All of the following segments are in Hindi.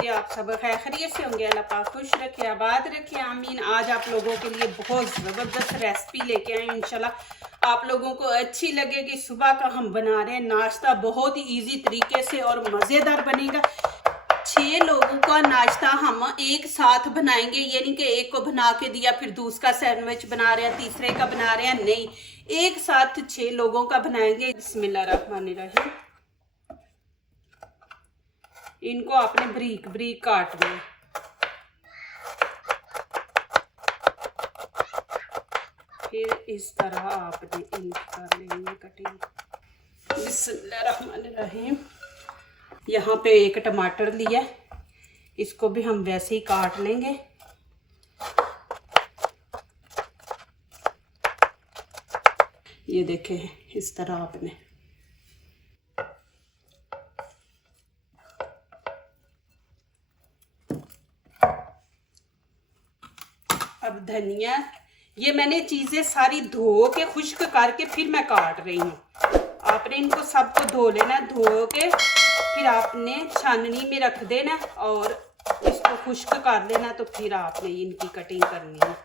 उम्मीद है आप सब खैरियत से होंगे। अल्लाह पाक खुश रखे, आबाद रखे, आमीन। आज आप लोगों के लिए बहुत ज़बरदस्त रेसिपी लेके आए, इंशाल्लाह आप लोगों को अच्छी लगेगी। सुबह का हम बना रहे हैं नाश्ता, बहुत ही इजी तरीके से और मज़ेदार बनेगा। 6 लोगों का नाश्ता हम एक साथ बनाएंगे, ये नहीं कि एक को बना के दिया फिर दूसरा सैंडविच बना रहे हैं, तीसरे का बना रहे हैं, नहीं, एक साथ 6 लोगों का बनाएंगे। बिस्मिल्लाहिर्रहमानिर्रहीम। इनको आपने बारीक बारीक काटना है। फिर इस तरह आपने इनको कर लेंगे कटिंग। बिस्मिल्लाहिर्रहमानिर्रहीम। यहाँ पे एक टमाटर लिया, इसको भी हम वैसे ही काट लेंगे। ये देखें, इस तरह आपने अब धनिया, ये मैंने चीज़ें सारी धो के खुश्क करके फिर मैं काट रही हूँ। आपने इनको सबको धो लेना, धो के फिर आपने छाननी में रख देना और इसको खुश्क कर लेना, तो फिर आपने इनकी कटिंग करनी है।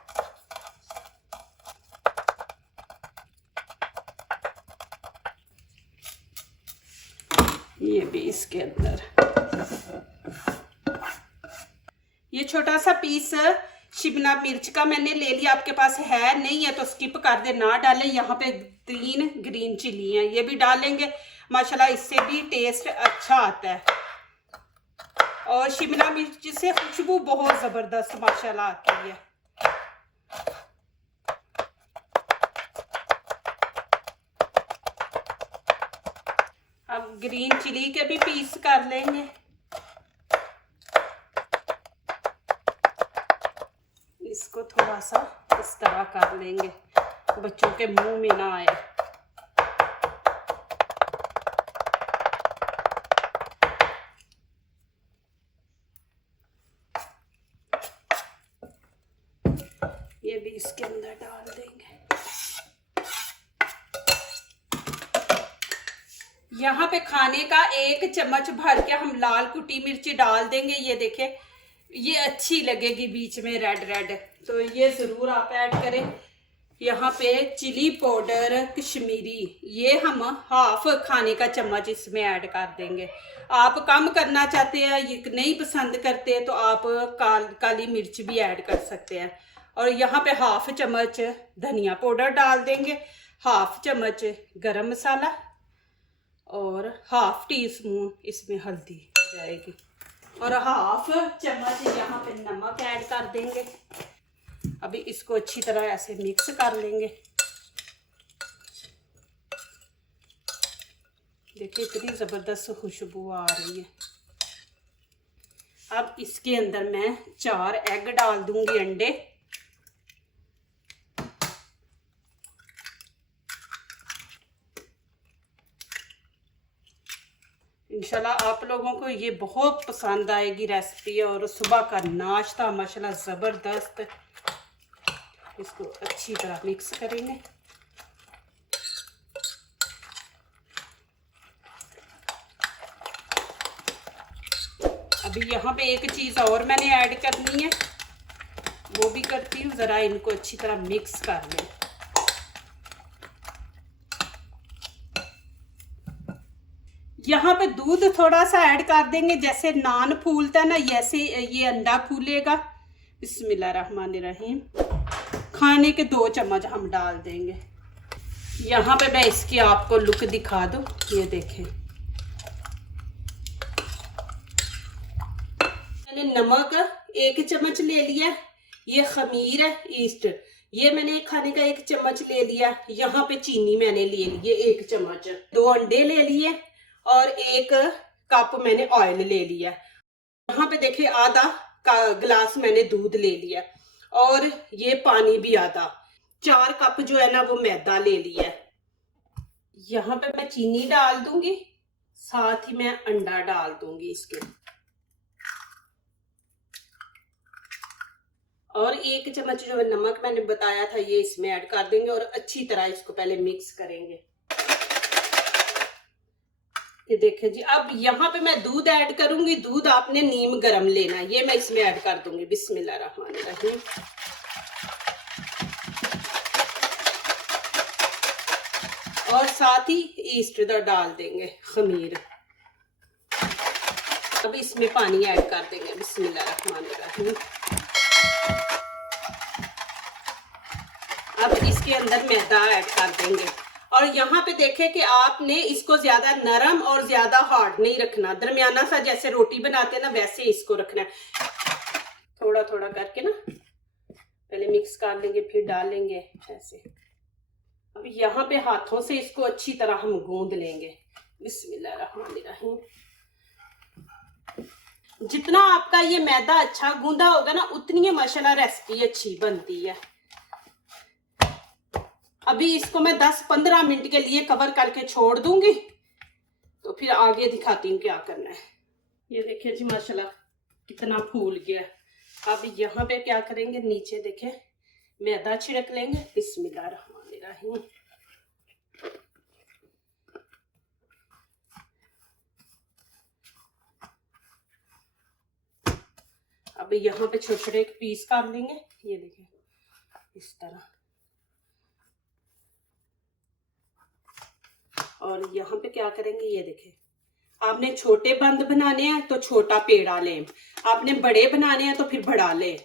ये भी इसके अंदर ये छोटा सा पीस शिमला मिर्च का मैंने ले लिया। आपके पास है नहीं है तो स्किप कर दे, ना डालें। यहाँ पे 3 ग्रीन चिली हैं, ये भी डालेंगे। माशाल्लाह इससे भी टेस्ट अच्छा आता है और शिमला मिर्च से खुशबू बहुत ज़बरदस्त माशाल्लाह आती है। अब ग्रीन चिली के भी पीस कर लेंगे। इसको थोड़ा सा इस तरह कर लेंगे, बच्चों के मुंह में ना आए। ये भी इसके अंदर डाल देंगे। यहाँ पे खाने का 1 चम्मच भर के हम लाल कुटी मिर्ची डाल देंगे। ये देखें, ये अच्छी लगेगी बीच में रेड रेड, तो ये ज़रूर आप ऐड करें। यहाँ पे चिली पाउडर कश्मीरी, ये हम हाफ खाने का चम्मच इसमें ऐड कर देंगे। आप कम करना चाहते हैं, ये नहीं पसंद करते तो आप काली मिर्च भी ऐड कर सकते हैं। और यहाँ पे हाफ चम्मच धनिया पाउडर डाल देंगे, हाफ चम्मच गरम मसाला और हाफ टी स्पून इसमें हल्दी जाएगी और हाफ चम्मच यहाँ पे नमक ऐड कर देंगे। अभी इसको अच्छी तरह ऐसे मिक्स कर लेंगे। देखिए कितनी ज़बरदस्त खुशबू आ रही है। अब इसके अंदर मैं 4 एग डाल दूंगी, अंडे। इंशाल्लाह आप लोगों को ये बहुत पसंद आएगी रेसिपी और सुबह का नाश्ता माशाल्लाह ज़बरदस्त। इसको अच्छी तरह मिक्स करेंगे। अभी यहाँ पे एक चीज़ और मैंने ऐड करनी है, वो भी करती हूँ। ज़रा इनको अच्छी तरह मिक्स कर लें। यहाँ पे दूध थोड़ा सा ऐड कर देंगे, जैसे नान फूलता है ना, जैसे ये अंडा फूलेगा। बिस्मिल्लाहिर्रहमानिर्रहीम। खाने के 2 चम्मच हम डाल देंगे। यहाँ पे मैं इसकी आपको लुक दिखा दूँ, ये देखें। मैंने नमक 1 चम्मच ले लिया, ये खमीर है ईस्ट, ये मैंने खाने का 1 चम्मच ले लिया। यहाँ पे चीनी मैंने ले ली है 1 चम्मच, 2 अंडे ले लिए और 1 कप मैंने ऑयल ले लिया। यहाँ पे देखिए आधा गिलास मैंने दूध ले लिया और ये पानी भी आधा, 4 कप जो है ना वो मैदा ले लिया। यहाँ पे मैं चीनी डाल दूंगी, साथ ही मैं अंडा डाल दूंगी इसके, और 1 चम्मच जो नमक मैंने बताया था ये इसमें ऐड कर देंगे और अच्छी तरह इसको पहले मिक्स करेंगे। ये देखें जी, अब यहाँ पे मैं दूध ऐड करूंगी। दूध आपने नीम गरम लेना, ये मैं इसमें ऐड कर दूंगी। बिस्मिल्लाहिर्रहमानिर्रहीम। और साथ ही ईस्ट डाल देंगे, खमीर। अब इसमें पानी ऐड कर देंगे। बिस्मिल्लाहिर्रहमानिर्रहीम। अब इसके अंदर मैदा ऐड कर देंगे। और यहाँ पे देखें कि आपने इसको ज्यादा नरम और ज्यादा हार्ड नहीं रखना, दरमियाना सा, जैसे रोटी बनाते हैं ना वैसे इसको रखना है। थोड़ा थोड़ा करके ना पहले मिक्स कर लेंगे, फिर डालेंगे ऐसे। अब यहाँ पे हाथों से इसको अच्छी तरह हम गूंद लेंगे। बिस्मिल्लाहिर्रहमानिर्रहीम। जितना आपका ये मैदा अच्छा गूंदा होगा ना, उतनी माशाल्लाह रेसिपी अच्छी बनती है। अभी इसको मैं 10-15 मिनट के लिए कवर करके छोड़ दूंगी, तो फिर आगे दिखाती हूँ क्या करना है। ये देखिए जी माशाल्लाह कितना फूल गया। अब यहाँ पे क्या करेंगे, नीचे देखें मैदा छिड़क लेंगे। बिस्मिल्लाहिर्रहमानिर्रहीम। अब यहाँ पे छोटे छोटे पीस काट लेंगे। ये देखिए इस तरह। और यहाँ पे क्या करेंगे, ये देखें, आपने छोटे बंद बनाने हैं तो छोटा पेड़ा लें, आपने बड़े बनाने हैं तो फिर बड़ा लें। ये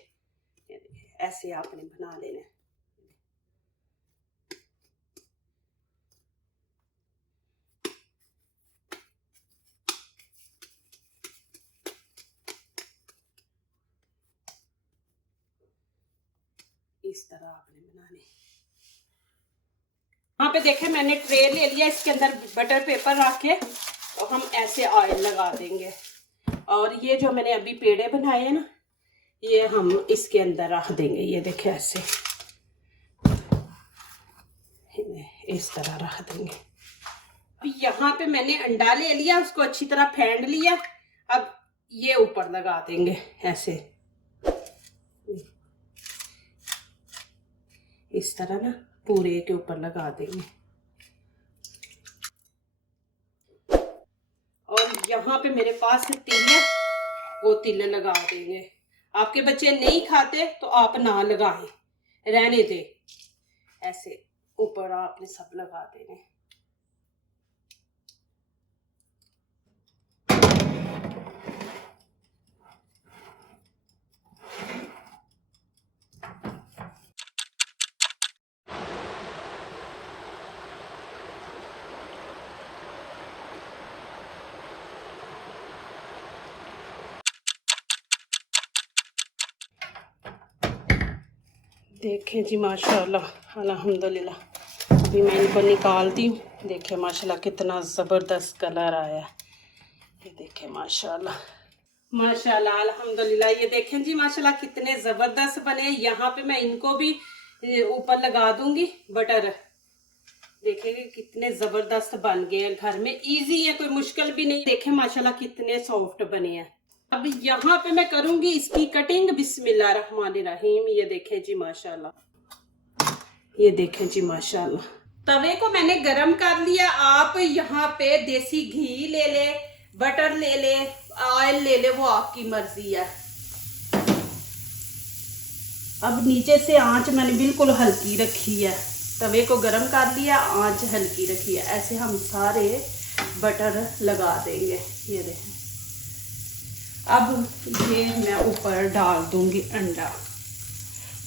देखें ऐसे आपने बना लेने। इस तरह आपने बनाने। यहाँ पे देखें मैंने ट्रे ले लिया, इसके अंदर बटर पेपर रख के तो हम ऐसे ऑयल लगा देंगे। और ये जो मैंने अभी पेड़े बनाए हैं ना, ये हम इसके अंदर रख देंगे। ये देखें ऐसे इस तरह रख देंगे। अब यहाँ पे मैंने अंडा ले लिया, उसको अच्छी तरह फेंट लिया। अब ये ऊपर लगा देंगे ऐसे, इस तरह ना पूरे के ऊपर लगा देंगे। और यहाँ पे मेरे पास तिल है, वो तिल लगा देंगे। आपके बच्चे नहीं खाते तो आप ना लगाएं, रहने दे। ऐसे ऊपर आपने सब लगा देंगे। देखें जी माशाल्लाह अल्हम्दुलिल्लाह। अभी मैं इनको निकालती हूँ। देखें माशाल्लाह कितना ज़बरदस्त कलर आया। ये देखें माशाल्लाह माशाल्लाह अल्हम्दुलिल्लाह। ये देखें जी माशाल्लाह कितने ज़बरदस्त बने। यहाँ पे मैं इनको भी ऊपर लगा दूंगी बटर। देखेंगे कितने ज़बरदस्त बन गए हैं। घर में इजी है, कोई मुश्किल भी नहीं। देखें माशाल्लाह कितने सॉफ्ट बने हैं। अब यहाँ पे मैं करूंगी इसकी कटिंग। बिस्मिल्लाहिर्रहमानिर्रहीम। ये देखें जी माशाल्लाह, ये देखें जी माशाल्लाह। तवे को मैंने गरम कर लिया। आप यहाँ पे देसी घी ले ले, बटर ले ले, ऑयल ले ले, वो आपकी मर्जी है। अब नीचे से आंच मैंने बिल्कुल हल्की रखी है। तवे को गरम कर लिया, आंच हल्की रखी है। ऐसे हम सारे बटर लगा देंगे। ये देखें। अब ये मैं ऊपर डाल दूंगी अंडा,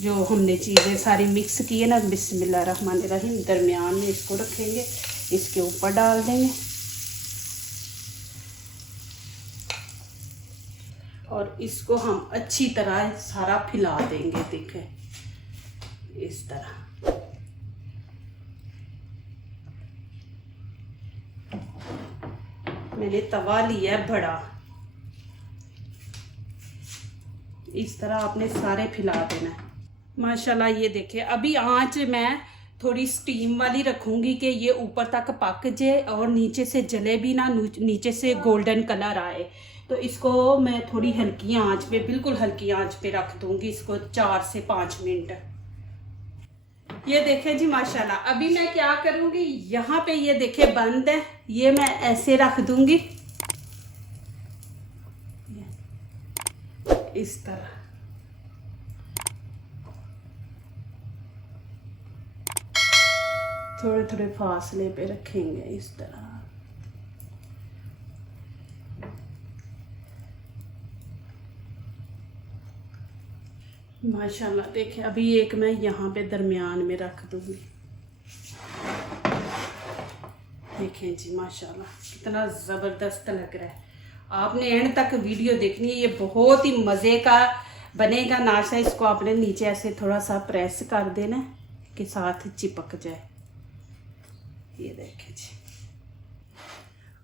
जो हमने चीज़ें सारी मिक्स की है ना। बिस्मिल्लाहिर्रहमानिर्रहीम। दरमियान में इसको रखेंगे, इसके ऊपर डाल देंगे और इसको हम अच्छी तरह सारा फैला देंगे। देखें इस तरह। मैंने तवा लिया है बड़ा, इस तरह आपने सारे फैला देना है। माशाल्लाह ये देखिए। अभी आंच मैं थोड़ी स्टीम वाली रखूंगी कि ये ऊपर तक पक जाए और नीचे से जले भी ना, नीचे से गोल्डन कलर आए। तो इसको मैं थोड़ी हल्की आंच पे, बिल्कुल हल्की आंच पे रख दूंगी इसको 4 से 5 मिनट। ये देखें जी माशाल्लाह। अभी मैं क्या करूंगी, यहाँ पे ये देखे बंद है, ये मैं ऐसे रख दूंगी इस तरह। थोड़े थोड़े फासले पे रखेंगे इस तरह। माशाल्लाह देखिए, अभी एक मैं यहाँ पे दरमियान में रख दूंगी। देखें जी माशाल्लाह कितना ज़बरदस्त लग रहा है। आपने एंड तक वीडियो देखनी है, ये बहुत ही मज़े का बनेगा नाश्ता। इसको आपने नीचे ऐसे थोड़ा सा प्रेस कर देना कि साथ चिपक जाए। ये देखें जी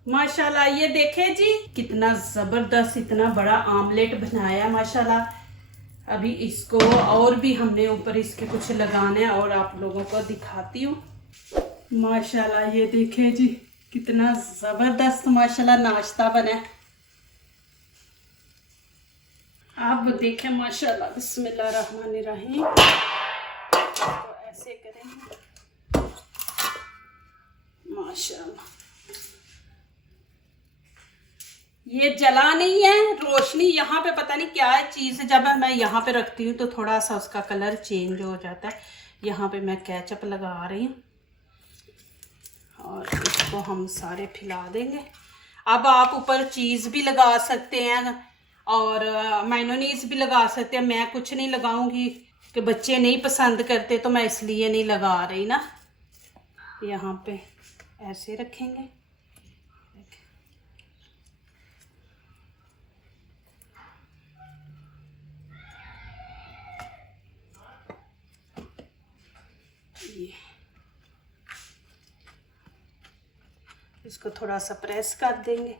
माशाल्लाह, ये देखें जी कितना ज़बरदस्त, इतना बड़ा आमलेट बनाया माशाल्लाह। अभी इसको और भी हमने ऊपर इसके कुछ लगाना है और आप लोगों को दिखाती हूँ माशाल्लाह। ये देखें जी कितना ज़बरदस्त माशाल्लाह नाश्ता बना है। आप देखें माशाल्लाह। बिस्मिल्लाहिर्रहमानिर्रहीम। तो ऐसे करेंगे माशाल्लाह। ये जला नहीं है, रोशनी यहाँ पे पता नहीं क्या है चीज़, जब मैं यहाँ पे रखती हूँ तो थोड़ा सा उसका कलर चेंज हो जाता है। यहाँ पे मैं केचप लगा रही हूँ और इसको हम सारे फैला देंगे। अब आप ऊपर चीज़ भी लगा सकते हैं और मेयोनीज भी लगा सकते हैं। मैं कुछ नहीं लगाऊंगी कि बच्चे नहीं पसंद करते, तो मैं इसलिए नहीं लगा रही ना। यहाँ पे ऐसे रखेंगे। इसको थोड़ा सा प्रेस कर देंगे।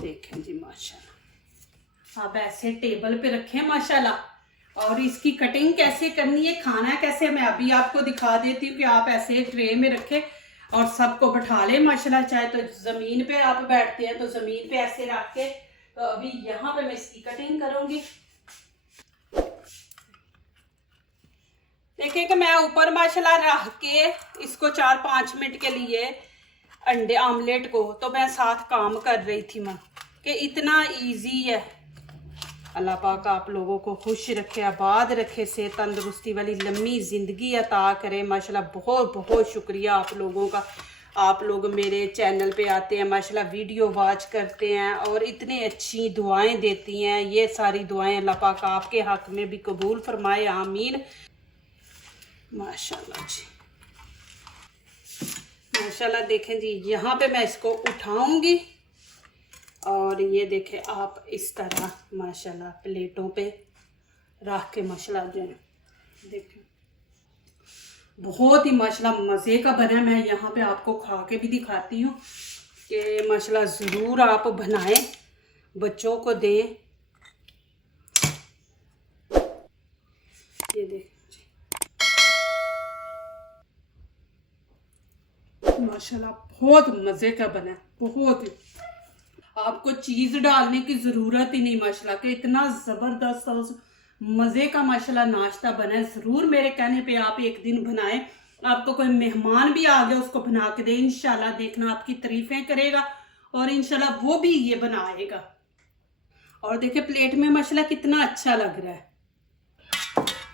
देखें जी माशाल्लाह। आप ऐसे टेबल पे रखें माशाल्लाह। और इसकी कटिंग कैसे करनी है, खाना कैसे, मैं अभी आपको दिखा देती हूँ कि आप ऐसे ट्रे में रखें और सबको बैठा लें माशाल्लाह। चाहे तो ज़मीन पे आप बैठते हैं तो ज़मीन पे ऐसे रख के, तो अभी यहाँ पे मैं इसकी कटिंग करूँगी। देखिए कि मैं ऊपर माशाल्लाह रख के इसको 4-5 मिनट के लिए अंडे आमलेट को, तो मैं साथ काम कर रही थी मैं कि इतना इजी है। अल्लाह पाक आप लोगों को खुश रखे, आबाद रखे, सेहत तंदुरुस्ती वाली लम्बी ज़िंदगी अता करे माशाल्लाह। बहुत बहुत शुक्रिया आप लोगों का। आप लोग मेरे चैनल पे आते हैं माशाल्लाह, वीडियो वॉच करते हैं और इतनी अच्छी दुआएं देती हैं। ये सारी दुआएं अल्लाह पाक आपके हक़ में भी कबूल फरमाए, आमीन माशाल्लाह जी माशाल्लाह। देखें जी यहाँ पे मैं इसको उठाऊंगी और ये देखें आप इस तरह माशाल्लाह प्लेटों पे रख के माशाल्लाह जो देखें बहुत ही माशाल्लाह मज़े का बना है। मैं यहाँ पे आपको खा के भी दिखाती हूँ कि माशाल्लाह ज़रूर आप बनाएं, बच्चों को दें। ये देखें माशाल्लाह बहुत मज़े का बना है, बहुत ही। आपको चीज़ डालने की ज़रूरत ही नहीं माशाल्लाह, कि इतना ज़बरदस्त और मज़े का माशाल्लाह नाश्ता बना है। ज़रूर मेरे कहने पे आप एक दिन बनाएं। आपको कोई मेहमान भी आ गया उसको बना के दे, इंशाल्लाह देखना आपकी तारीफ़ें करेगा और इंशाल्लाह वो भी ये बनाएगा। और देखिए प्लेट में माशाल्लाह कितना अच्छा लग रहा है।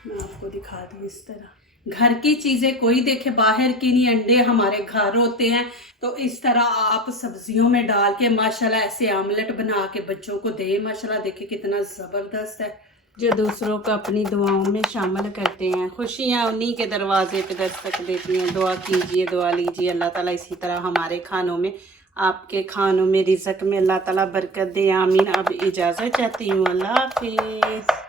मैं आपको दिखा दूँ इस तरह, घर की चीज़ें कोई देखे बाहर की नहीं, अंडे हमारे घर होते हैं। तो इस तरह आप सब्जियों में डाल के माशाल्लाह ऐसे आमलेट बना के बच्चों को दे माशाल्लाह। देखिए कितना ज़बरदस्त है। जो दूसरों को अपनी दुआओं में शामिल करते हैं, खुशियाँ उन्हीं के दरवाजे पे दस्तक देती हैं। दुआ कीजिए, दुआ लीजिए, अल्लाह ताला इसी तरह हमारे खानों में, आपके खानों में, रिज़्क़ में अल्लाह ताला बरकत दे, आमीन। अब इजाज़त चाहती हूँ, अल्लाह हाफिज़।